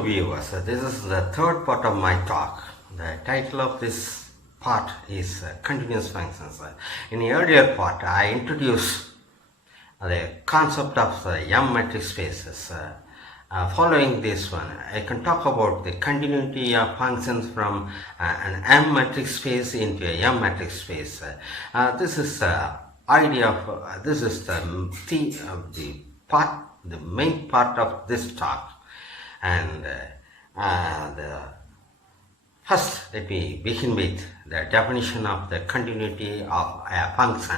Hello viewers, this is the third part of my talk. The title of this part is continuous functions. In the earlier part, I introduced the concept of the M matrix spaces. Following this one, I can talk about the continuity of functions from an M matrix space into a M matrix space. This is the idea of this is the main part of this talk. And first, let me begin with the definition of the continuity of a function,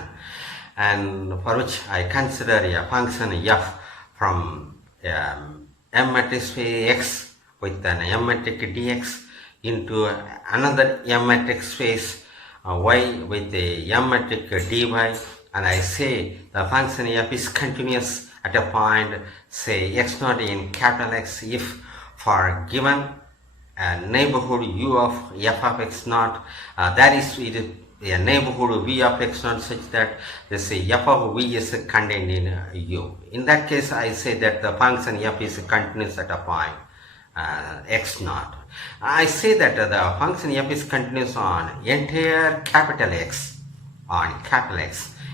and for which I consider a function f from M matrix space X with an M matrix dx into another M matrix space Y with a M matrix dy, and I say the function f is continuous at a point, say x0 in capital X, if for given a neighborhood u of f of x0, that is a neighborhood v of x0 such that this f of v is contained in u. In that case, I say that the function f is continuous at a point x0. I say that the function f is continuous on entire capital X,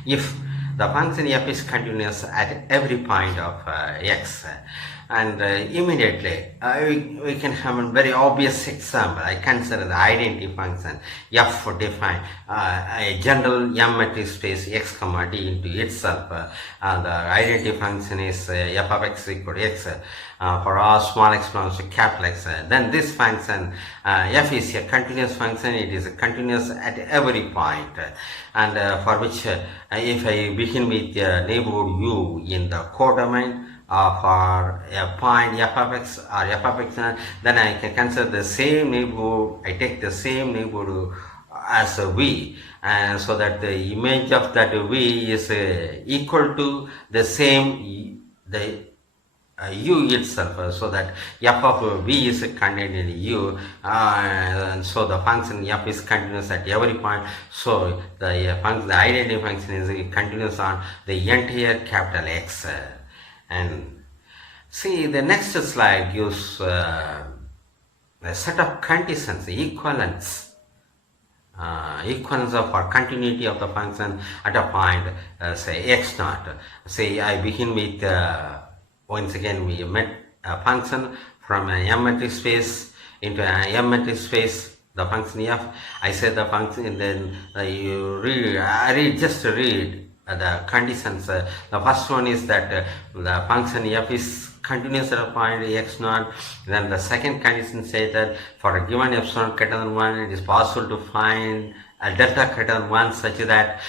if the function f is continuous at every point of x. And immediately we can have a very obvious example. I consider the identity function f define a general M matrix space x comma d into itself. The identity function is f of x equal to x for all small x belongs to capital X. Then this function f is a continuous function. It is continuous at every point, and for which if I begin with neighborhood u in the codomain for a point f of x or f of x, then I can consider the same neighborhood. I take the same neighborhood as a v, and so that the image of that v is equal to the same u itself, so that f of v is contained in u, and so the function f is continuous at every point. So the identity function is continuous on the entire capital X. And see, the next slide gives a set of conditions, equivalence of our continuity of the function at a point, say x0. Say I begin with once again we met a function from an M matrix space into an M matrix space, the function f. I say the function, and then you read, just read the conditions. The first one is that the function f is continuous at a point x0. Then the second condition says that for a given epsilon greater than 1, it is possible to find a delta greater than 1 such that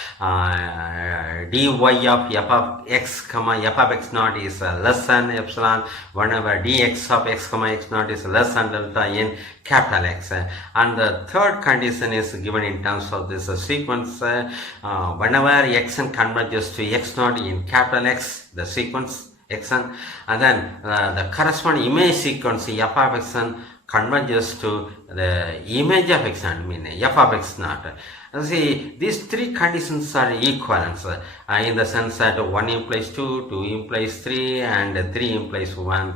dy of f of x comma f of x0 is less than epsilon whenever dx of x comma x0 is less than delta in capital X. And the third condition is given in terms of this sequence. Whenever xn converges to x0 in capital X, the sequence xn, and then the corresponding image sequence f of xn converges to the image of x0, mean f of x0. See, these three conditions are equivalence in the sense that 1 implies 2, 2 implies 3, and 3 implies 1.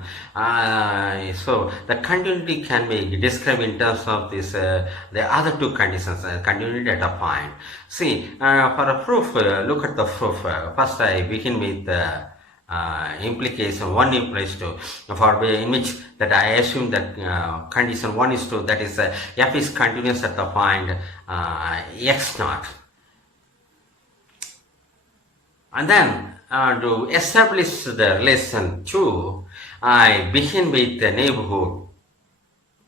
So the continuity can be described in terms of this the other two conditions, continuity at a point. See, for a proof, look at the proof. First I begin with implication 1 implies 2, for in which that I assume that condition 1 is true, that is f is continuous at the point x0. And then to establish the relation 2, I begin with the neighborhood,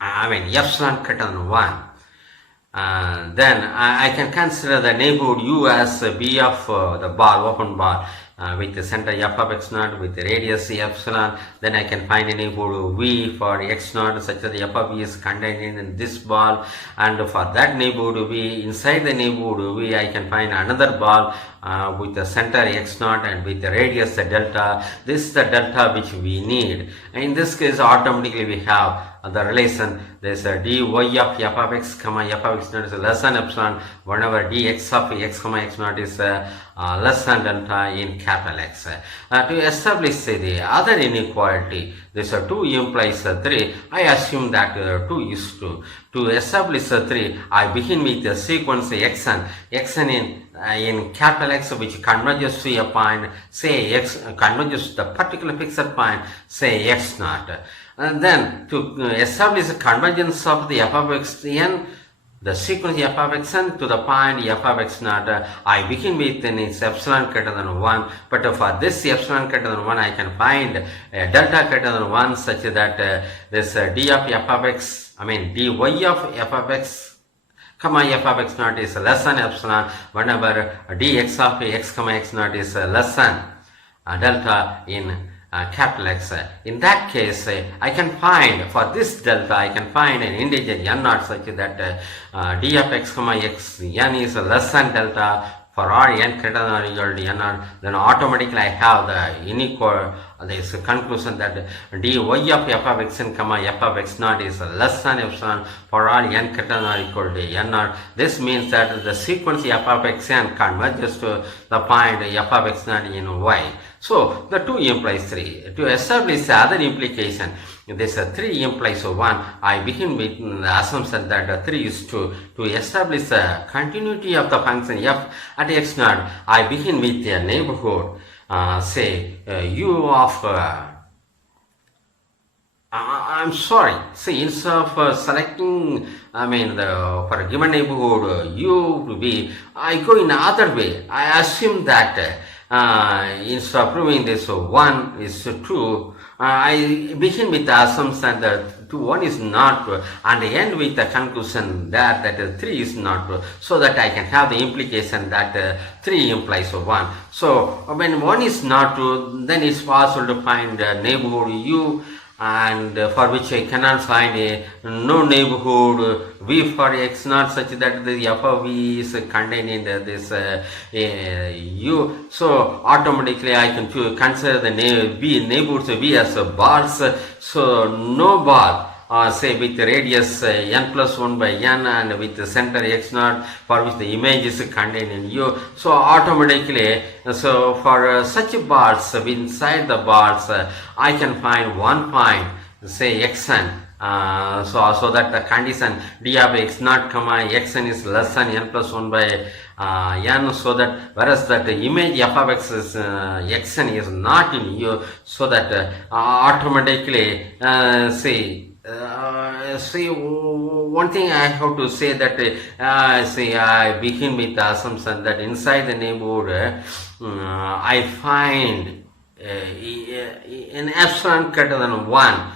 epsilon greater than 1. Then I can consider the neighborhood u as b of the ball, open ball, with the center f of x0 with the radius epsilon. Then I can find a neighborhood v for x0 such that the f of v is contained in this ball, and for that neighborhood v, inside the neighborhood v, I can find another ball with the center x0 and with the radius delta. This is the delta which we need. In this case, automatically we have the relation. There's a dy of f of x comma f of x naught is less than epsilon whenever dx of x comma x naught is less than delta in capital X. To establish the other inequality, this 2 implies 3. I assume that 2 is 2. To establish 3, I begin with the sequence xn in capital X, which converges to a point, say x, converges to the particular fixed point, say x naught. And then to establish the convergence of the f of x n, the sequence f of xn to the point f of x naught, I begin with its epsilon greater than 1, but for this epsilon greater than 1, I can find delta greater than 1 such that this d of f of x, dy of f of x comma f of x naught is less than epsilon whenever dx of x comma x naught is less than delta in capital X. In that case, I can find, for this delta, I can find an integer n naught such that d of x comma x n is less than delta for all n greater than or equal to n naught. Then automatically I have the unequal, this conclusion that dy of f of x n comma f of x naught is less than epsilon for all n greater than or equal to n naught. This means that the sequence f of x n converges to the point f of x naught in y. So the 2 implies 3. To establish the other implication, this 3 implies 1. I begin with the assumption that 3 is 2. To establish the continuity of the function f at x naught, I begin with a neighborhood, say u of I'm sorry. See, instead of selecting, for a given neighborhood u to be, I go in other way. I assume that instead of proving this 1 is 2, I begin with the assumption that 1 is not true and end with the conclusion that 3 is not true, so that I can have the implication that 3 implies 1. So when 1 is not true, then it's possible to find a neighborhood u, and for which I cannot find no neighborhood v for x naught such that the f of v is contained in this u. So automatically I can consider the neighborhoods v as bars. So no bar, say with radius n plus 1 by n and with the center x naught for which the image is contained in u. So automatically, so for such bars, inside the bars, I can find one point, say xn. So that the condition d of x naught comma xn is less than n plus 1 by n, so that whereas that the image f of x is xn is not in u, so that automatically see, one thing I have to say that I begin with the assumption that inside the neighborhood I find an epsilon greater than 1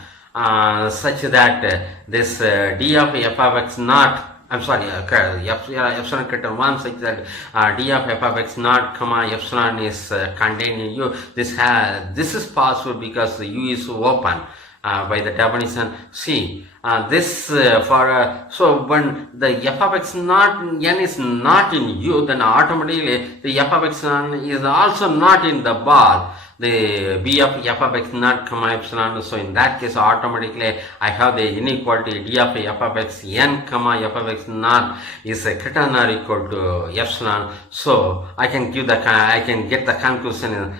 such that this d of f of x naught, epsilon greater than 1 such that d of f of x naught comma epsilon is contained in u. This is possible because the u is open. By the definition C, so when the f of x naught n is not in u, then automatically the f of x n is also not in the bar, the b of f of x naught comma epsilon. So in that case, automatically I have the inequality d of f of x n comma f of x naught is greater than or equal to epsilon. So I can get the conclusion,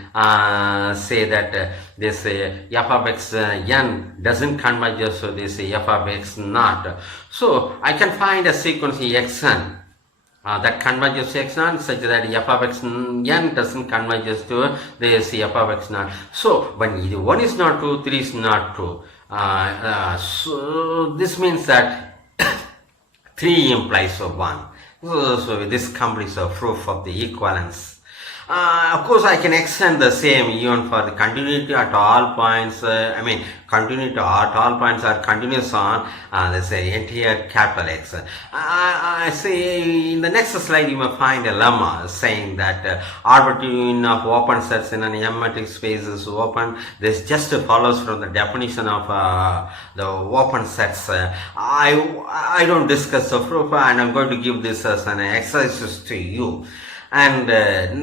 say that this f of x n doesn't converge to this f of x naught. So I can find a sequence xn that converges to x naught such that f of x n doesn't converge to this f of x naught. So when either 1 is not true, 3 is not true. So this means that 3 implies 1. So this completes the proof of the equivalence. Of course, I can extend the same even for the continuity at all points. Continuity at all points are continuous on let's say entire capital X. I say in the next slide you may find a lemma saying that arbitrary union of open sets in an M matrix space is open. This just follows from the definition of the open sets. I don't discuss the proof, and I'm going to give this as an exercise to you. And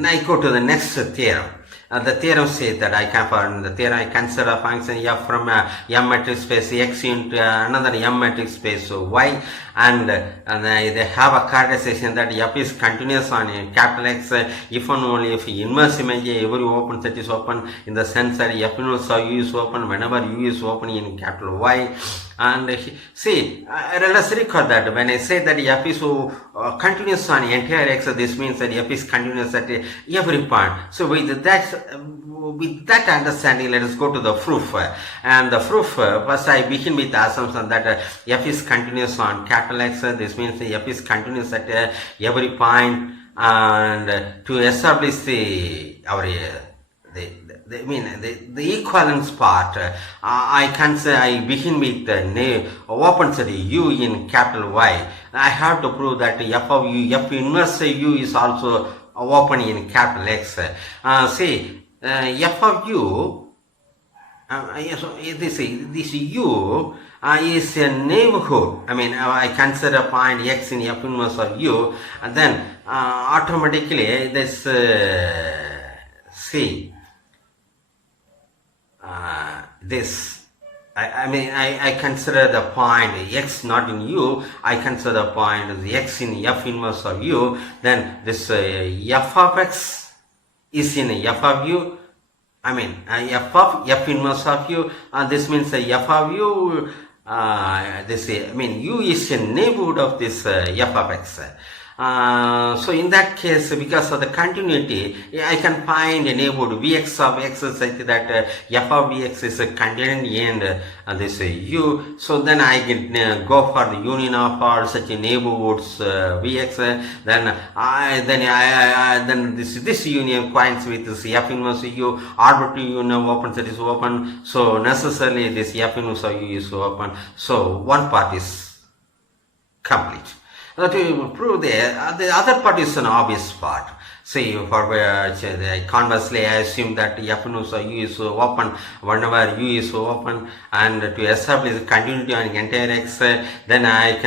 I go to the next theorem. the theorem says that I consider a function f from a M matrix space x into another M matrix space y, and they have a characterization that f is continuous on a capital X if and only if inverse image every open set is open, in the sense that f inverse of u is open whenever u is open in capital Y. And see, let us recall that when I say that f is continuous on entire X, this means that f is continuous at every point. So with that understanding, let us go to the proof. And the proof, first I begin with the assumption that f is continuous on capital X. This means f is continuous at every point. And to establish the equivalence part, I begin with the open set u in capital Y. I have to prove that f inverse u is also open in capital X. See, f of u, this u is a neighborhood. I consider point x in f inverse of u, and then automatically this I consider the point x not in u, I consider the point x in f inverse of u, then this f of x is in f of u, f of f inverse of u, this means f of u, u is a neighborhood of this f of x. So in that case, because of the continuity, I can find a neighborhood Vx of x such that f of Vx is contained in this u. So then I can go for the union of all such neighborhoods Vx. Then this union coincides with this f inverse u. Arbitrary union open set is open. So necessarily this f inverse of u is open. So one part is complete. To prove the other part is an obvious part. See, conversely, I assume that f inverse of u is open whenever u is open, and to establish the continuity on entire x, then I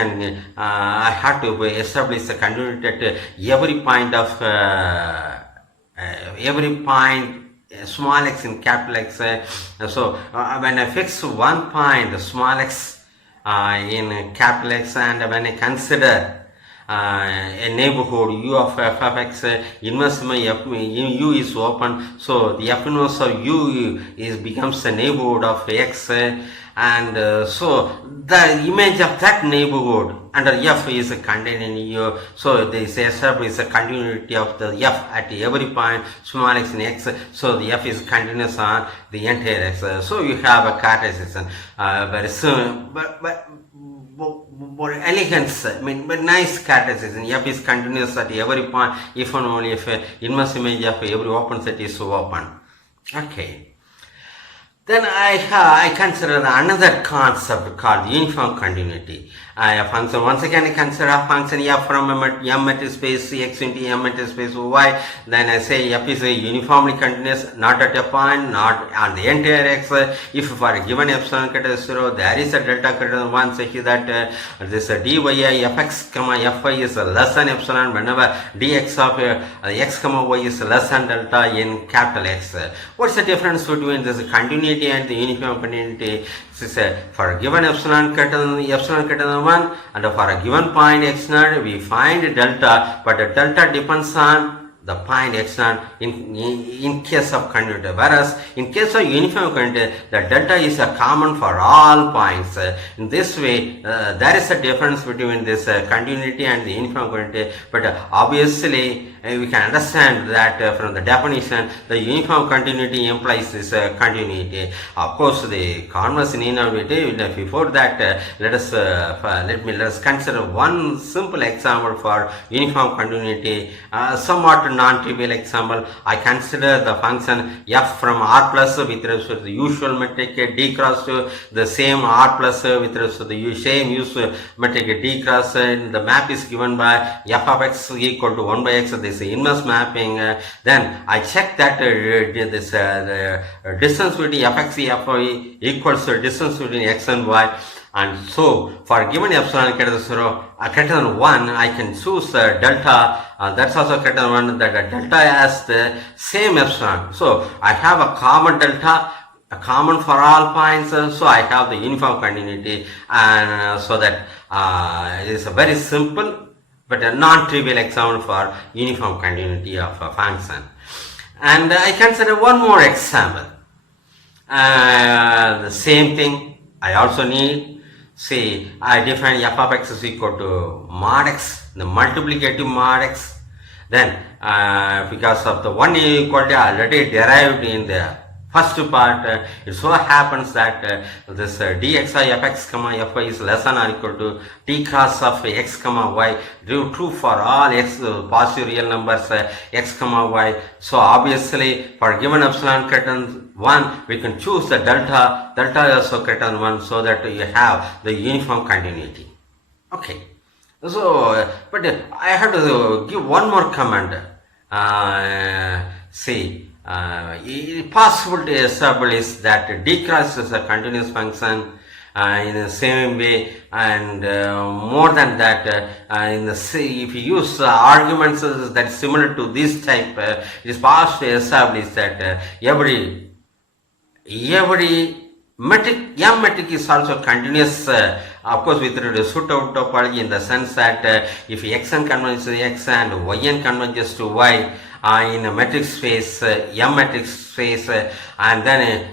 have to establish the continuity at every point of small x in capital X. So when I fix one point small x in capital X, and when I consider a neighborhood u of f of x, inverse u is open, so the f inverse of u becomes the neighborhood of x, and so the image of that neighborhood under f is contained in u. So this is a continuity of the f at every point small x in x, so the f is continuous on the entire x. So you have a characterization very soon, but more elegance, but nice characterization. F is continuous at every point if and only if inverse image of every open set is open. Okay. Then I consider another concept called uniform continuity. A function, once again I consider a function f from M matrix space x into M matrix space y. Then I say f is uniformly continuous, not at a point, not on the entire x. If for a given epsilon greater than 0, there is a delta greater than 1, such that this dy fx fy is less than epsilon whenever dx of x y is less than delta in capital X. What's the difference between this continuity and the uniform continuity? This is for a given epsilon greater than 1, and for a given point x0 we find delta, but the delta depends on the point x0 in case of continuity, whereas in case of uniform continuity the delta is common for all points. In this way there is a difference between this continuity and the uniform continuity, but obviously we can understand that from the definition the uniform continuity implies this continuity. Of course the converse in innovative. Before that let us consider one simple example for uniform continuity, somewhat non-trivial example. I consider the function f from r plus with respect to the usual metric d cross to the same r plus with respect to the same usual metric d cross, and the map is given by f of x equal to 1 by x. This inverse mapping. Then I check that the distance between fx fy equals to distance between x and y. And so for given epsilon greater than 0, greater than 1, I can choose delta, that's also greater than 1, that delta has the same epsilon. So I have a common delta, a common for all points, so I have the uniform continuity, and so that it is a very simple but a non-trivial example for uniform continuity of a function. And I consider one more example. The same thing I also need. See, I define f of x is equal to mod x, the multiplicative mod x. Then, because of the one inequality already derived in the first part, it so happens that this dxi of x comma fy is less than or equal to d cross of x comma y, true for all x positive real numbers x comma y. So obviously for given epsilon greater than 1, we can choose the delta is also greater than 1, so that you have the uniform continuity. Okay, so but I have to give one more comment. See, possible to establish that d cross is a continuous function in the same way, and more than that, in the if you use arguments that is similar to this type, it is possible to establish that every metric, m metric is also continuous, of course with suit out topology, in the sense that if xn converges to x and yn converges to y, in a metric space, m metric space, and then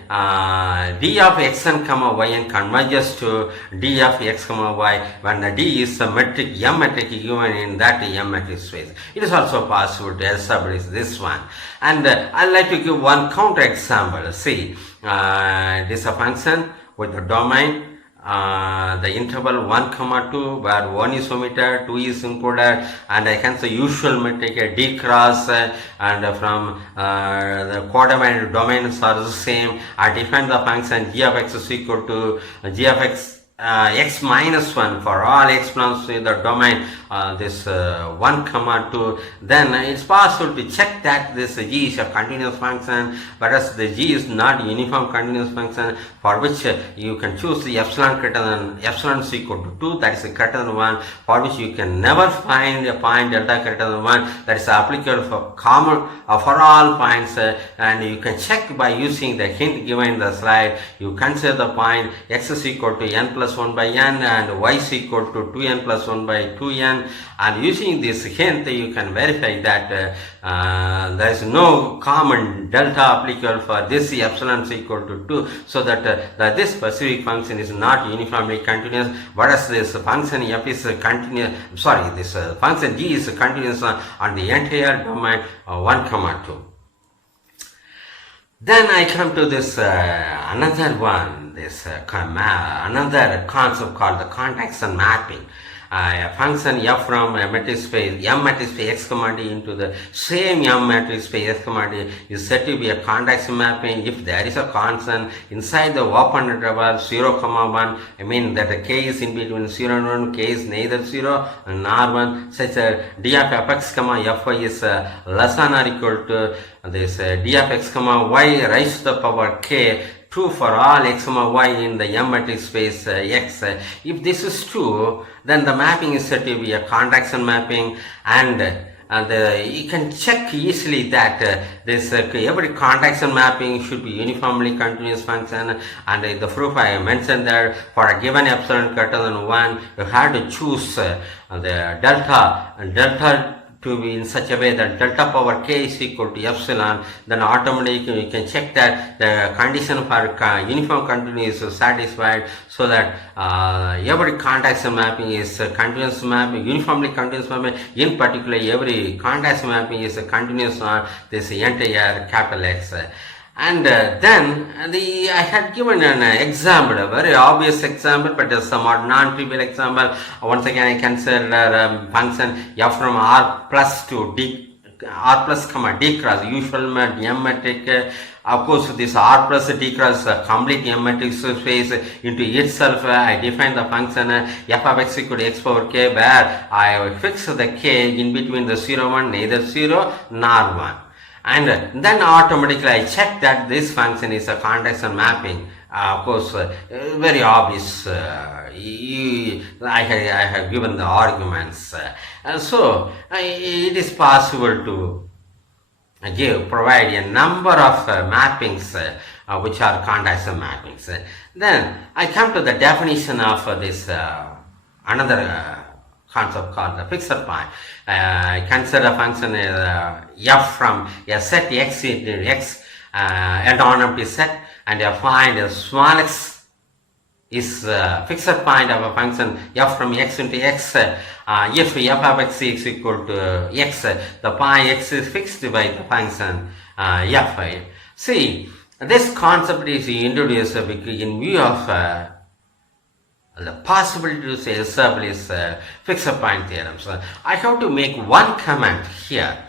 d of xn comma yn converges to d of x comma y when the d is a metric, m metric given in that m metric space. It is also possible to establish this one. And I'd like to give one counter example. See, this is a function with the domain, the interval 1 comma 2, where 1 is omitted, 2 is included, and I can say usual metric d cross, and from the coordinate domains are the same. I define the function g of x is equal to g of x x minus 1 for all x belongs to the domain this 1 comma 2. Then it's possible to check that this g is a continuous function, whereas the g is not a uniform continuous function, for which you can choose the epsilon greater than epsilon is equal to 2, that is greater than 1, for which you can never find a point delta greater than 1 that is applicable for common for all points, and you can check by using the hint given in the slide. You consider the point x is equal to n plus 1 by n and y is equal to 2n plus 1 by 2n, and using this hint you can verify that there is no common delta applicable for this epsilon is equal to 2, so that this specific function is not uniformly continuous, whereas this function f is continuous, this function g is continuous on the entire domain 1 comma 2. Then I come to this another one, this another concept called the contaction mapping. A function f from a metric space m metric space x comma d into the same m metric space x comma d is said to be a contaction mapping if there is a constant inside the open interval 0 comma 1. I mean that the k is in between 0 and 1, k is neither 0 nor 1, such that d of fx comma fy is less than or equal to this d of x comma y raised to the power k, true for all x comma y in the m metric space x. If this is true, then the mapping is said to be a contaction mapping, and you can check easily that this every contaction mapping should be uniformly continuous function, and the proof I mentioned that for a given epsilon greater than 1, you have to choose the delta to be in such a way that delta power k is equal to epsilon. Then automatically you can check that the condition for uniform continuity is satisfied, so that every contaction mapping is a continuous mapping, uniformly continuous mapping. In particular, every contaction mapping is a continuous on this entire capital X. And then I had given an example, a very obvious example, but a somewhat non-trivial example. Once again, I consider a function f from r plus to d, r plus comma d cross, usual m metric. Of course, this r plus d cross complete m metric space into itself. I define the function f of x equal to x power k, where I fix the k in between the 0, 1, neither 0 nor 1. And then automatically I check that this function is a contaction mapping Of course, very obvious. I have given the arguments. It is possible to provide a number of mappings which are condition mappings. Then I come to the definition of this another concept called the fixed point. Consider a function f from a set x into x, a non-empty set, and I find a small x is fixed point of a function f from x into x. If f of x is equal to x, the point x is fixed by the function f. See, this concept is introduced in view of the possibility to say establish fixed point theorems. I have to make one comment here.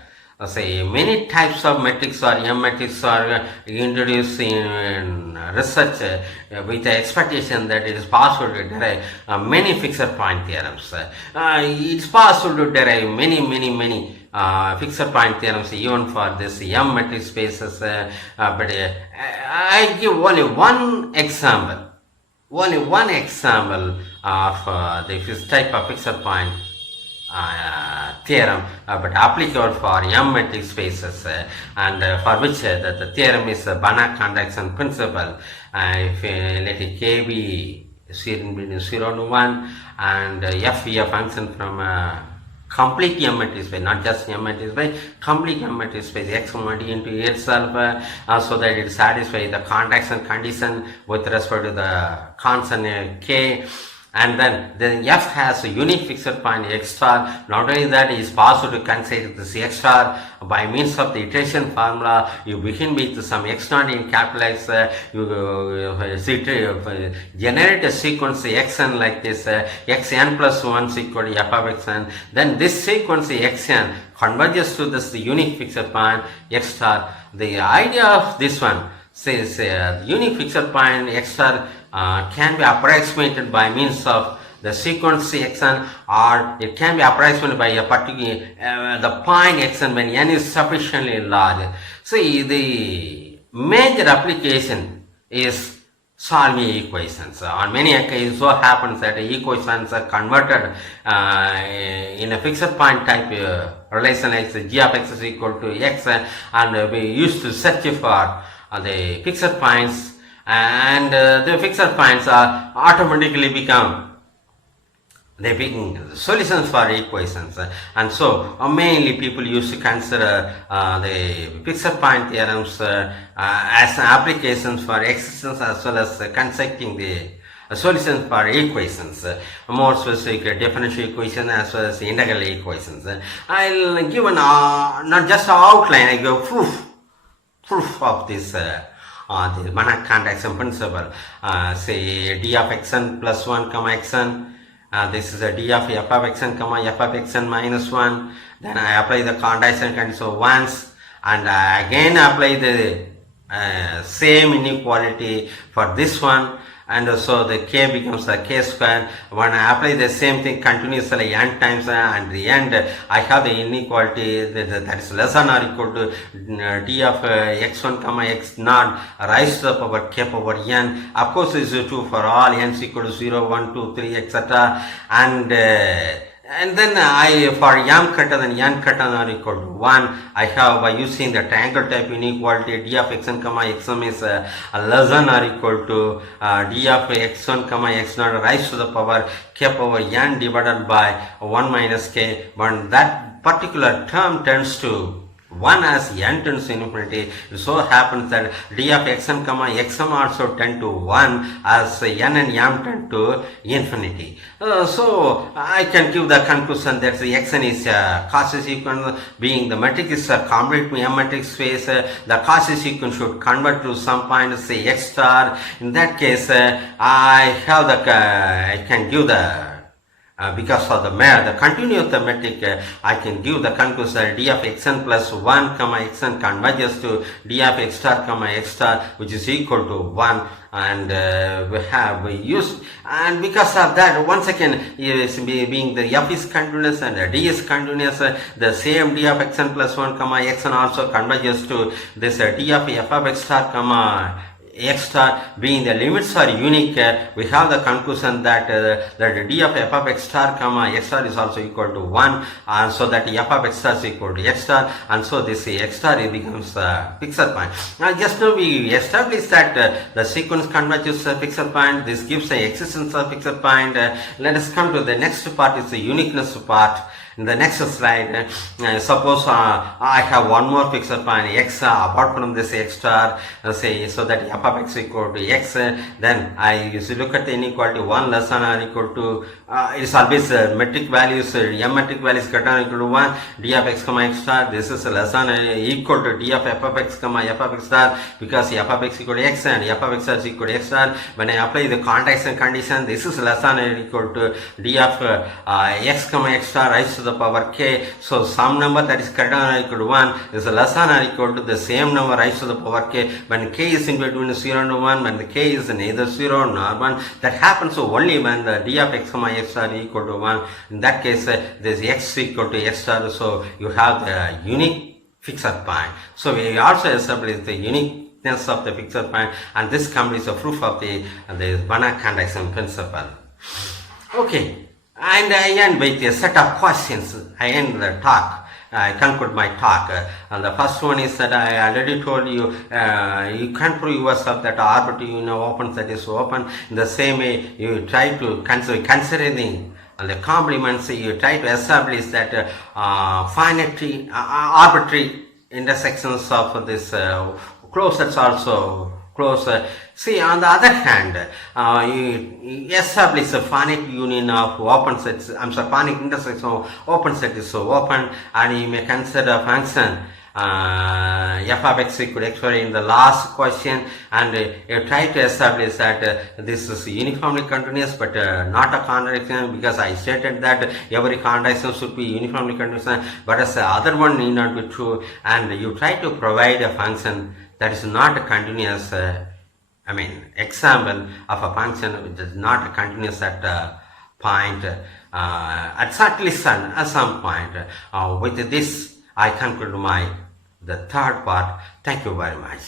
Say many types of metrics or M metrics are introduced in research with the expectation that it is possible to derive many fixed point theorems. It's possible to derive many fixed point theorems even for this M metric spaces, but I give only one example. Only one example of this type of fixed point theorem, but applicable for M metric spaces, and for which the theorem is the Banach contraction principle. If let it k be between 0 to 1, and f be a function from complete M metric space, not just M metric space, complete M metric space, x multi into itself, so that it satisfies the contraction condition with respect to the constant k. And then f has a unique fixed point x star. Not only that, it is possible to consider this x star by means of the iteration formula. You begin with some x naught in capital X, you generate a sequence xn like this, xn plus 1 is equal to f of xn. Then this sequence xn converges to this unique fixed point x star. The idea of this one says unique fixed point x star can be approximated by means of the sequence xn, or it can be approximated by a particular the point xn when n is sufficiently large. See, the major application is solving equations. On many occasions, so happens that equations are converted in a fixed point type relation as g of x is equal to x, and we used to search for the fixed points, and the fixed points are automatically become solutions for equations. And so mainly people used to consider the fixed point theorems as applications for existence as well as constructing the solutions for equations, more specific differential equation as well as integral equations. I'll give not just an outline, I give proof of this the Banach contraction principle. Say d of xn plus 1 comma xn, this is a d of f of xn comma f of xn minus 1. Then I apply the contraction condition once, and I again apply the same inequality for this one, and so the k becomes the k square. When I apply the same thing continuously n times, and the end I have the inequality that is less than or equal to d of x1 comma x naught raised to the power k power n. Of course, this is true for all n is equal to 0, 1, 2, 3, etc. And then I, for m greater than n greater than or equal to 1, I have, by using the triangle type inequality, d of xn comma xm is less than or equal to d of x1 comma x naught raised to the power k power n divided by 1 minus k. But that particular term tends to 1 as n tends to infinity. It so happens that d of xn comma xm also tend to 1 as n and m tend to infinity. So I can give the conclusion that the xn is a Cauchy sequence. Being the metric is a complete M metric space, the Cauchy sequence should convert to some point, say x star. In that case, I can give the because of the continuity of the metric, I can give the conclusion d of xn plus 1 comma xn converges to d of x star comma x star, which is equal to 1. And we used, and because of that, once again, being the f is continuous and d is continuous, the same d of xn plus 1 comma xn also converges to this d of f of x star comma x star being the limits are unique, we have the conclusion that that d of f of x star comma x star is also equal to 1, and so that f of x star is equal to x star, and so this x star it becomes a fixed point. Now just now we established that the sequence converges a fixed point. This gives the existence of fixed point. Let us come to the next part, is the uniqueness part. In the next slide, suppose I have one more fixed point x apart from this x star, say, so that f of x equal to x, then I used to look at the inequality 1 less than or equal to, it is always metric values, m metric values greater than or equal to 1, d of x comma x star, this is less than or equal to d of f of x comma f of x star, because f of x equal to x and f of x star is equal to x star. When I apply the contraction condition, this is less than or equal to d of x comma x star raised to the power k. So some number that is greater than or equal to 1 is less than or equal to the same number raised to the power k when k is in between 0 and 1, when the k is neither 0 nor 1. That happens only when the d of x comma x star equal to 1. In that case, there is x equal to x star, so you have the unique fixed point. So we also established the uniqueness of the fixed point, and this completes a proof of the Banach conduction principle. Okay. And I end with a set of questions. I end the talk. I conclude my talk. And the first one is that I already told you, you can't prove yourself that arbitrary open set is open. In the same way, you try to considering the complements, you try to establish that finite, arbitrary intersections of this closed sets also close. See, on the other hand, you establish a finite union of open sets, finite intersection of open set is so open, and you may consider a function f of x equal to x in the last question, and you try to establish that this is uniformly continuous, but not a contradiction, because I stated that every contradiction should be uniformly continuous, but as the other one need not be true, and you try to provide a function that is not a continuous, example of a function which is not continuous at a point, at least at some point. With this, I conclude the third part. Thank you very much.